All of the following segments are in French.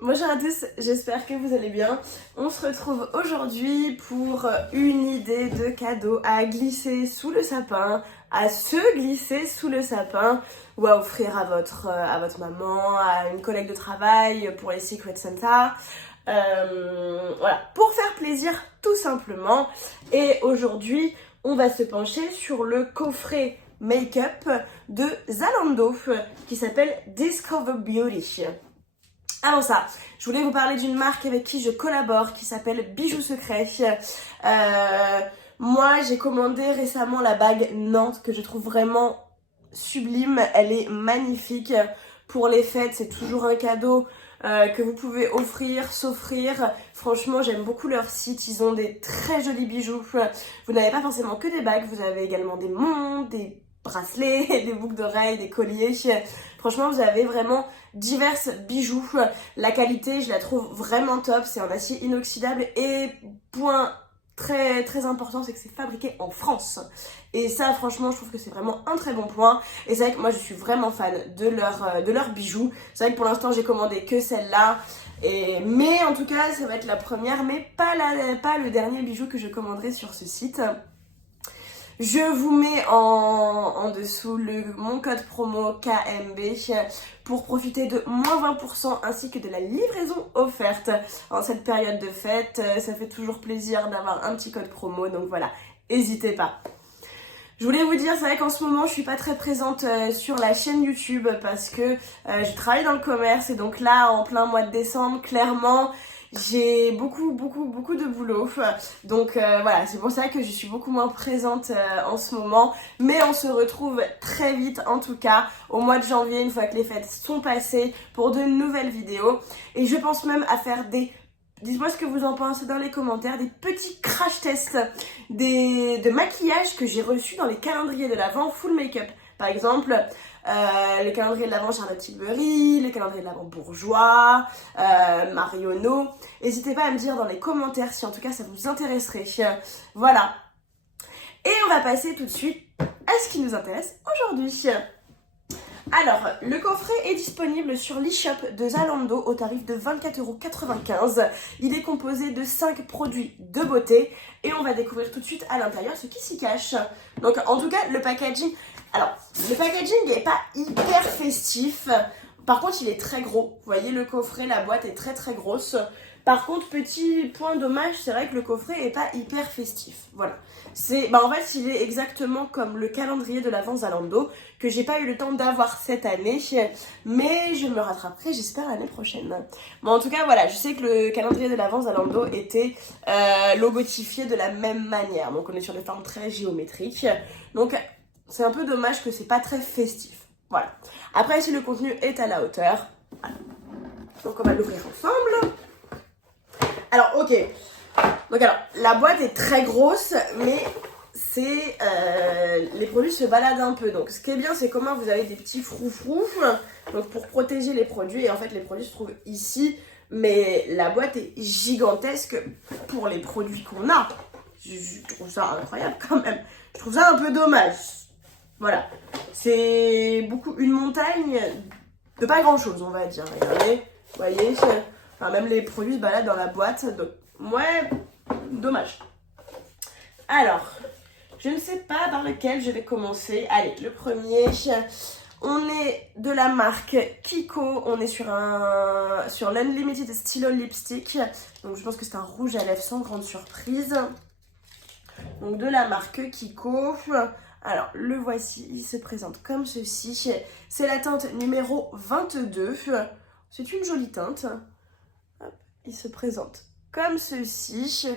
Bonjour à tous, j'espère que vous allez bien. On se retrouve aujourd'hui pour une idée de cadeau à glisser sous le sapin, à se glisser sous le sapin ou à offrir à votre maman, à une collègue de travail pour les Secret Santa. Voilà, pour faire plaisir tout simplement. Et aujourd'hui, on va se pencher sur le coffret make-up de Zalando qui s'appelle Discover Beauty. Avant ça, je voulais vous parler d'une marque avec qui je collabore qui s'appelle Bijoux Secret. Moi, j'ai commandé récemment la bague Nantes que je trouve vraiment sublime. Elle est magnifique. Pour les fêtes, c'est toujours un cadeau que vous pouvez offrir, s'offrir. Franchement, j'aime beaucoup leur site. Ils ont des très jolis bijoux. Vous n'avez pas forcément que des bagues, vous avez également des montres, des bracelets, des boucles d'oreilles, des colliers. Franchement, vous avez vraiment divers bijoux. La qualité, je la trouve vraiment top. C'est en acier inoxydable et point très très important, c'est que c'est fabriqué en France. Et ça, franchement, je trouve que c'est vraiment un très bon point. Et c'est vrai que moi, je suis vraiment fan de leurs bijoux. C'est vrai que pour l'instant, j'ai commandé que celle-là. Mais en tout cas, ça va être la première, mais pas le dernier bijou que je commanderai sur ce site. Je vous mets en dessous mon code promo KMB pour profiter de moins 20% ainsi que de la livraison offerte en cette période de fête. Ça fait toujours plaisir d'avoir un petit code promo, donc voilà, n'hésitez pas. Je voulais vous dire, c'est vrai qu'en ce moment, je suis pas très présente sur la chaîne YouTube parce que je travaille dans le commerce et donc là, en plein mois de décembre, clairement, j'ai beaucoup de boulot. Donc voilà, c'est pour ça que je suis beaucoup moins présente en ce moment. Mais on se retrouve très vite, en tout cas, au mois de janvier, une fois que les fêtes sont passées, pour de nouvelles vidéos. Et je pense même à faire dites-moi ce que vous en pensez dans les commentaires, des petits crash tests de maquillage que j'ai reçus dans les calendriers de l'Avent full make-up. Par exemple, le calendrier de l'Avent Charlotte Tilbury, le calendrier de l'Avent Bourjois, Marionneau. N'hésitez pas à me dire dans les commentaires si en tout cas ça vous intéresserait. Voilà. Et on va passer tout de suite à ce qui nous intéresse aujourd'hui. Alors, le coffret est disponible sur l'e-shop de Zalando au tarif de 24,95 €. Il est composé de 5 produits de beauté et on va découvrir tout de suite à l'intérieur ce qui s'y cache. Donc, en tout cas, le packaging n'est pas hyper festif. Par contre, il est très gros. Vous voyez, le coffret, la boîte est très très grosse. Par contre, petit point dommage, c'est vrai que le coffret est pas hyper festif. Voilà. En fait, il est exactement comme le calendrier de l'Avent Zalando que j'ai pas eu le temps d'avoir cette année, mais je me rattraperai, j'espère, l'année prochaine. Bon, en tout cas, voilà, je sais que le calendrier de l'Avent Zalando était logotifié de la même manière. Donc, on est sur des formes très géométriques. Donc, c'est un peu dommage que c'est pas très festif. Voilà. Après, si le contenu est à la hauteur, voilà. Donc, on va l'ouvrir ensemble. Alors, ok. Donc, la boîte est très grosse, mais les produits se baladent un peu. Donc, ce qui est bien, c'est comment vous avez des petits froufrous. Donc, pour protéger les produits. Et en fait, les produits se trouvent ici. Mais la boîte est gigantesque pour les produits qu'on a. Je trouve ça incroyable quand même. Je trouve ça un peu dommage. Voilà. C'est une montagne de pas grand chose, on va dire. Regardez, vous voyez, même les produits se baladent dans la boîte. Donc, ouais, dommage. Alors, je ne sais pas par lequel je vais commencer. Allez, le premier, on est de la marque Kiko. On est sur l'Unlimited Stylo Lipstick. Donc, je pense que c'est un rouge à lèvres sans grande surprise. Donc, de la marque Kiko. Alors, le voici, il se présente comme ceci. C'est la teinte numéro 22. C'est une jolie teinte. Hop, il se présente comme ceci.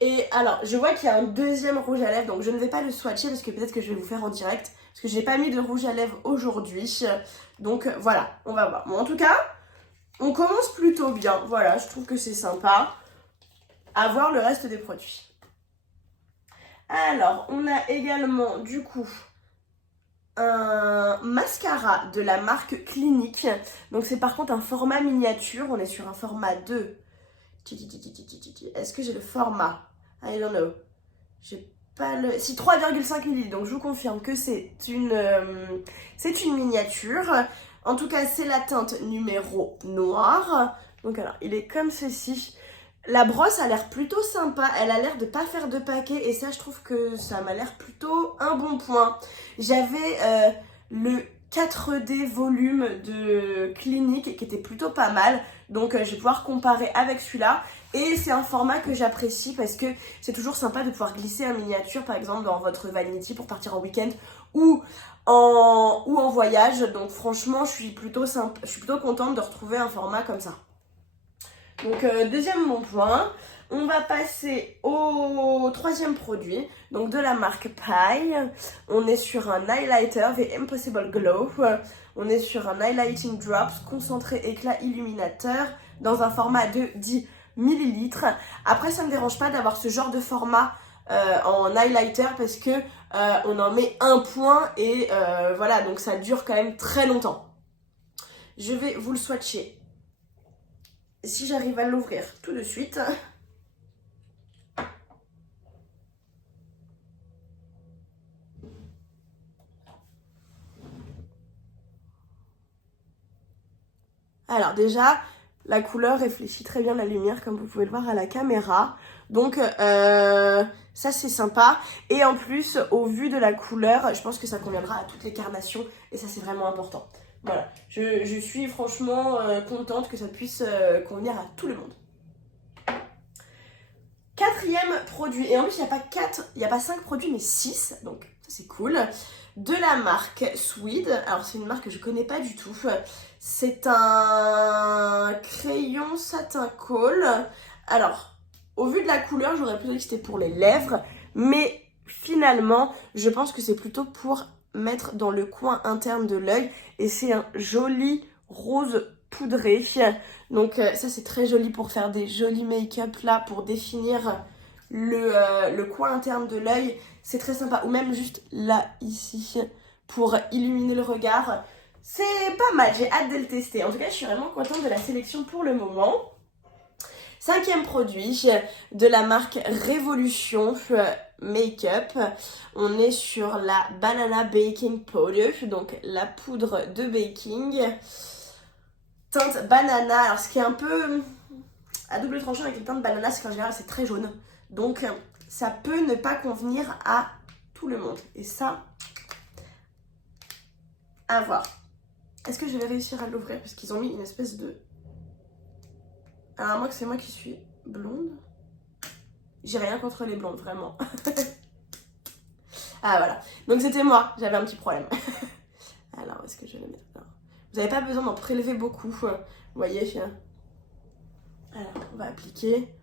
Et alors, je vois qu'il y a un deuxième rouge à lèvres, donc je ne vais pas le swatcher parce que peut-être que je vais vous faire en direct. Parce que je n'ai pas mis de rouge à lèvres aujourd'hui. Donc voilà, on va voir. Bon, en tout cas, on commence plutôt bien. Voilà, je trouve que c'est sympa. À voir le reste des produits. Alors, on a également, du coup, un mascara de la marque Clinique. Donc, c'est par contre un format miniature. On est sur un format 2. Est-ce que j'ai le format? I don't know. J'ai pas le... Si, 3,5 ml. Donc, je vous confirme que c'est une miniature. En tout cas, c'est la teinte numéro noire. Donc alors, il est comme ceci. La brosse a l'air plutôt sympa, elle a l'air de pas faire de paquet et ça je trouve que ça m'a l'air plutôt un bon point. J'avais le 4D volume de Clinique qui était plutôt pas mal, donc je vais pouvoir comparer avec celui-là. Et c'est un format que j'apprécie parce que c'est toujours sympa de pouvoir glisser un miniature par exemple dans votre vanity pour partir en week-end ou en voyage. Donc franchement je suis plutôt contente de retrouver un format comme ça. Donc deuxième bon point, on va passer au troisième produit, donc de la marque Pie. On est sur un highlighter, The Impossible Glow. On est sur un highlighting drops, concentré éclat illuminateur, dans un format de 10 millilitres. Après ça me dérange pas d'avoir ce genre de format en highlighter parce que on en met un point et voilà, donc ça dure quand même très longtemps. Je vais vous le swatcher. Si j'arrive à l'ouvrir tout de suite. Alors déjà, la couleur réfléchit très bien la lumière comme vous pouvez le voir à la caméra. Donc ça c'est sympa. Et en plus, au vu de la couleur, je pense que ça conviendra à toutes les carnations. Et ça c'est vraiment important. Voilà, je suis franchement contente que ça puisse convenir à tout le monde. Quatrième produit, et en plus il n'y a pas 5 produits mais 6, donc ça c'est cool. De la marque Swede, alors c'est une marque que je connais pas du tout. C'est un crayon satin colle. Alors, au vu de la couleur, j'aurais plutôt dit que c'était pour les lèvres, mais finalement, je pense que c'est plutôt pour mettre dans le coin interne de l'œil. Et c'est un joli rose poudré. Donc ça c'est très joli pour faire des jolis make-up là, pour définir le coin interne de l'œil. C'est très sympa. Ou même juste là, ici, pour illuminer le regard. C'est pas mal, j'ai hâte de le tester. En tout cas, je suis vraiment contente de la sélection pour le moment. Cinquième produit de la marque Révolution Make-up. On est sur la Banana Baking Powder, donc la poudre de baking. Teinte banana. Alors ce qui est un peu à double tranchant avec les teintes banana, c'est qu'en général c'est très jaune. Donc ça peut ne pas convenir à tout le monde. Et ça, à voir. Est-ce que je vais réussir à l'ouvrir? Parce qu'ils ont mis une espèce de... Alors à moins que c'est moi qui suis blonde. J'ai rien contre les blondes, vraiment. Ah voilà. Donc c'était moi, j'avais un petit problème. Alors est-ce que je vais le mettre là? Vous n'avez pas besoin d'en prélever beaucoup. Vous voyez? Alors on va appliquer.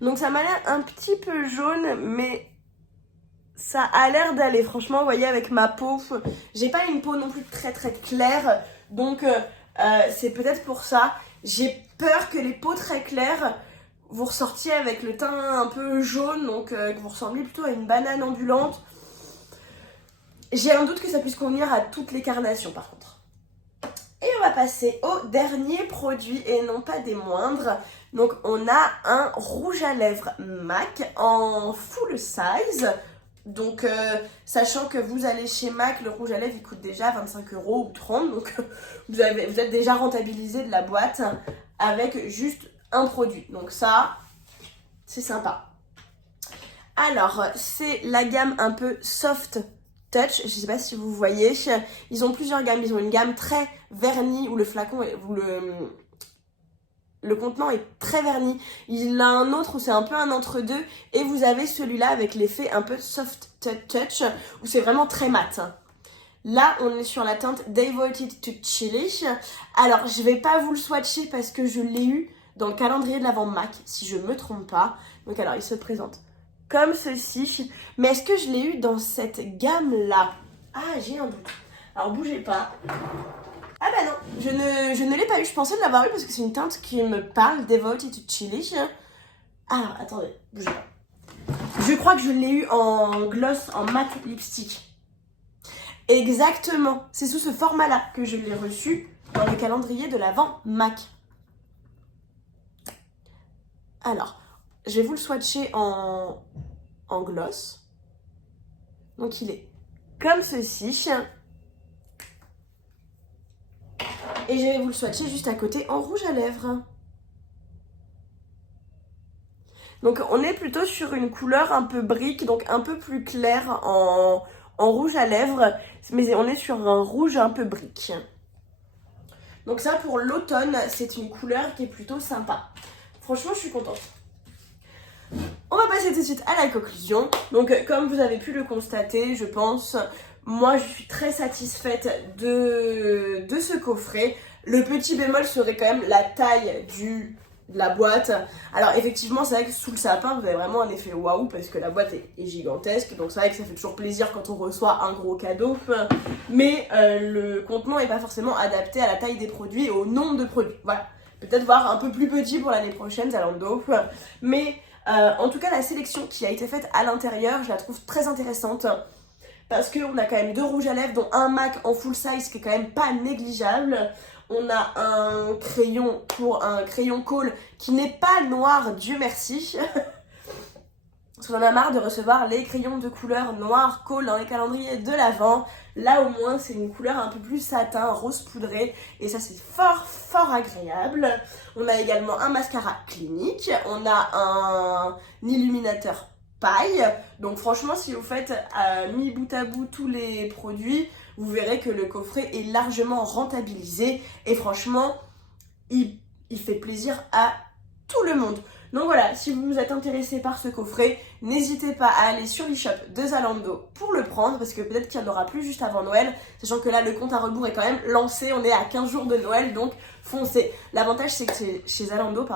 Donc ça m'a l'air un petit peu jaune, mais ça a l'air d'aller. Franchement, vous voyez, avec ma peau, j'ai pas une peau non plus très très claire. Donc c'est peut-être pour ça. J'ai peur que les peaux très claires, vous ressortiez avec le teint un peu jaune, donc que vous ressembliez plutôt à une banane ambulante. J'ai un doute que ça puisse convenir à toutes les carnations par contre. Et on va passer au dernier produit et non pas des moindres. Donc on a un rouge à lèvres MAC en full size. Donc sachant que vous allez chez MAC, le rouge à lèvres il coûte déjà 25 € ou 30. Donc vous êtes déjà rentabilisé de la boîte avec juste un produit. Donc ça, c'est sympa. Alors c'est la gamme un peu soft touch, je sais pas si vous voyez, ils ont plusieurs gammes, ils ont une gamme très vernie où le flacon où le contenant est très verni, il a un autre où c'est un peu un entre-deux et vous avez celui-là avec l'effet un peu soft touch où c'est vraiment très mat. Là on est sur la teinte Devoted to Chili. Alors je vais pas vous le swatcher parce que je l'ai eu dans le calendrier de l'Avent MAC si je me trompe pas. Donc alors il se présente comme ceci. Mais est-ce que je l'ai eu dans cette gamme-là? Ah, j'ai un doute. Alors, bougez pas. Ah bah non, je ne l'ai pas eu. Je pensais de l'avoir eu parce que c'est une teinte qui me parle, Devoted to Chili. Alors, attendez, bougez pas. Je crois que je l'ai eu en gloss, en matte lipstick. Exactement. C'est sous ce format-là que je l'ai reçu dans le calendrier de l'Avent MAC. Alors, je vais vous le swatcher en gloss. Donc il est comme ceci. Et je vais vous le swatcher juste à côté en rouge à lèvres. Donc on est plutôt sur une couleur un peu brique, donc un peu plus claire en rouge à lèvres, mais on est sur un rouge un peu brique. Donc ça pour l'automne, c'est une couleur qui est plutôt sympa. Franchement, je suis contente. On va passer tout de suite à la conclusion. Donc comme vous avez pu le constater, je pense, moi je suis très satisfaite de ce coffret. Le petit bémol serait quand même la taille de la boîte. Alors effectivement, c'est vrai que sous le sapin, vous avez vraiment un effet waouh parce que la boîte est gigantesque. Donc c'est vrai que ça fait toujours plaisir quand on reçoit un gros cadeau. Mais le contenant n'est pas forcément adapté à la taille des produits et au nombre de produits. Voilà. Peut-être voir un peu plus petit pour l'année prochaine, Zalando. Mais en tout cas, la sélection qui a été faite à l'intérieur, je la trouve très intéressante. Parce qu'on a quand même 2 rouges à lèvres, dont un MAC en full size qui est quand même pas négligeable. On a un crayon pour un crayon Kohl qui n'est pas noir, Dieu merci. Parce qu'on en a marre de recevoir les crayons de couleur noir Kohl dans les calendriers de l'Avent. Là au moins c'est une couleur un peu plus satin, rose poudré. Et ça c'est fort agréable. On a également un mascara clinique. On a un illuminateur paille. Donc franchement si vous faites mis bout à bout tous les produits, vous verrez que le coffret est largement rentabilisé. Et franchement, il fait plaisir à tout le monde. Donc voilà, si vous êtes intéressé par ce coffret, n'hésitez pas à aller sur l'e-shop de Zalando pour le prendre, parce que peut-être qu'il n'y en aura plus juste avant Noël, sachant que là le compte à rebours est quand même lancé, on est à 15 jours de Noël, donc foncez. L'avantage c'est que chez Zalando,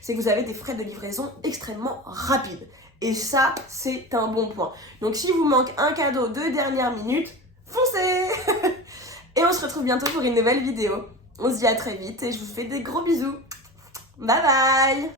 c'est que vous avez des frais de livraison extrêmement rapides. Et ça, c'est un bon point. Donc si vous manque un cadeau de dernière minute, foncez. Et on se retrouve bientôt pour une nouvelle vidéo. On se dit à très vite et je vous fais des gros bisous. Bye bye.